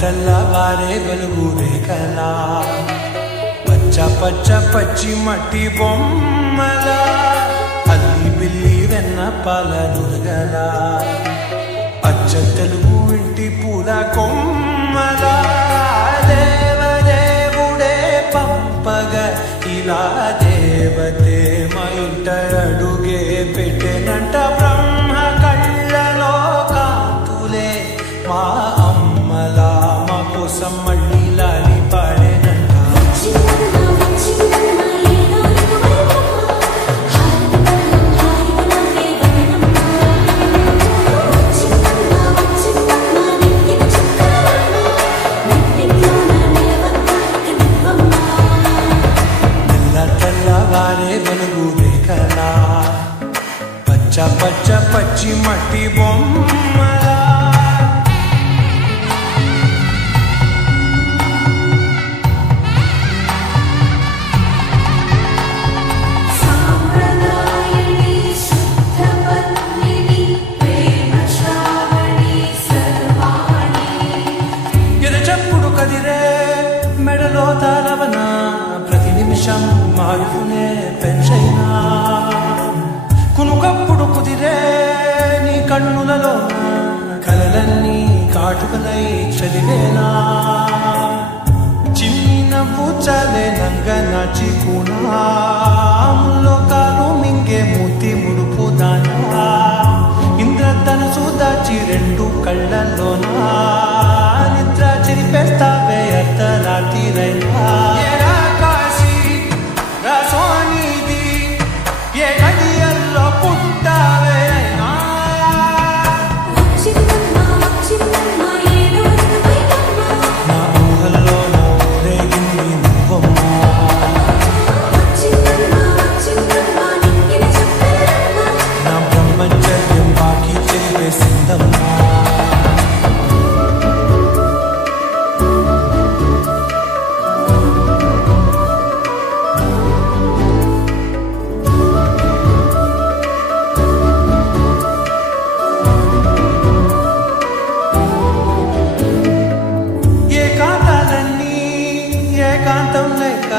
తెల్లవారే వెలుగు రేఖలా పచ్చ పచ్చ పచ్చి మట్టి బొమ్మల అల్లి బిల్లి వెన్న పాల నురగల అచ్చ తెలుగు ఇంటి పూల కొమ్మల దేవదేవుడే పంపగ ఇలా దేవతే మా ఇంట అడుగే పెట్టెనంట బ్రహ్మ కళ్ళలో కాంతులే మా అమ్మలా మా కోసం మళ్ళీ లాలి పాడేనంట తెల్లవారే వెలుగు రేఖలా పచ్చ పచ్చ పచ్చి మట్టి బొమ్మలా మెడలో తాళవన ప్రతి నిమిషం మాయునే పెంచైనా కునుకప్పుడు కుదిరే నీ కన్నులలో కలలన్నీ కాటుకలై చదివేనా చిన్ని నవ్వు చాలే నంగ నాచి కూనాముల్లో కాలు మింగే మూతి ముడుపు దానా ఇంద్రధనుసు దాచి రెండు కళ్ళల్లోనా నిద్ర చెరిపేస్తావే అర్ధరాత్రిరైనా కాశీ రసోనిది ఏ గడియల్లో పుట్టావే అయినా నా ఊహల్లో నా ఊరేగింది నువ్వమ్మా నా బ్రహ్మచర్యం బాకీ చెరిపేసిందమ్మా ఏకాంతం లేక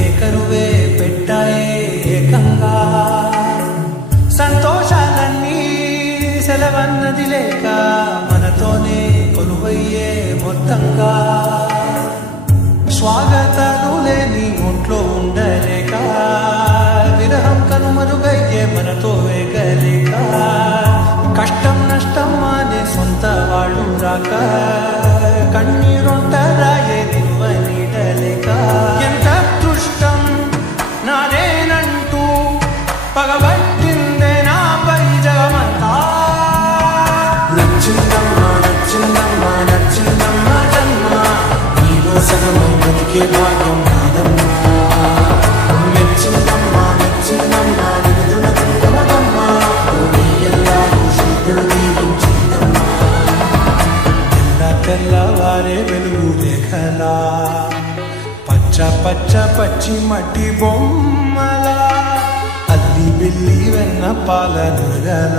ఏకరువే పెట్టాయే ఏకంగా సంతోషాలన్నీ సెలవన్నది లేక మనతోనే కొలువయ్యే మొత్తంగా స్వాగతాలు లేని ఒంట్లో ఉండలేక విరహం కనుమరుగయ్యే మనతో వేగలేక కష్టం నష్టం అనే సొంత వాళ్ళు రాక కన్నీరొంటరాయే నిలువ నీడలేక ఎంత దృష్టం నాదేనంటూ పగబట్టిందే నాపై జగమంతా నచ్చిందమ్మా నచ్చిందమ్మా నచ్చిందమ్మా జన్మ నీలో సగమై బతికే భాగ్యం కాదమ్మా మెచ్చిందమ్మా మెచ్చిందమ్మా నిలుదున కుంకుమమ్మా ఎల్లారూ శుద్ధులు దీవించిందమ్మా తెల్లవారే వెలుగు రేఖలా పచ్చ పచ్చ పచ్చి మట్టి బొమ్మల అల్లి బిల్లి వెన్న పాల నురగల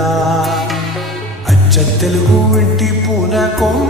అచ్చ తెలుగు ఇంటి పూల కొమ్మ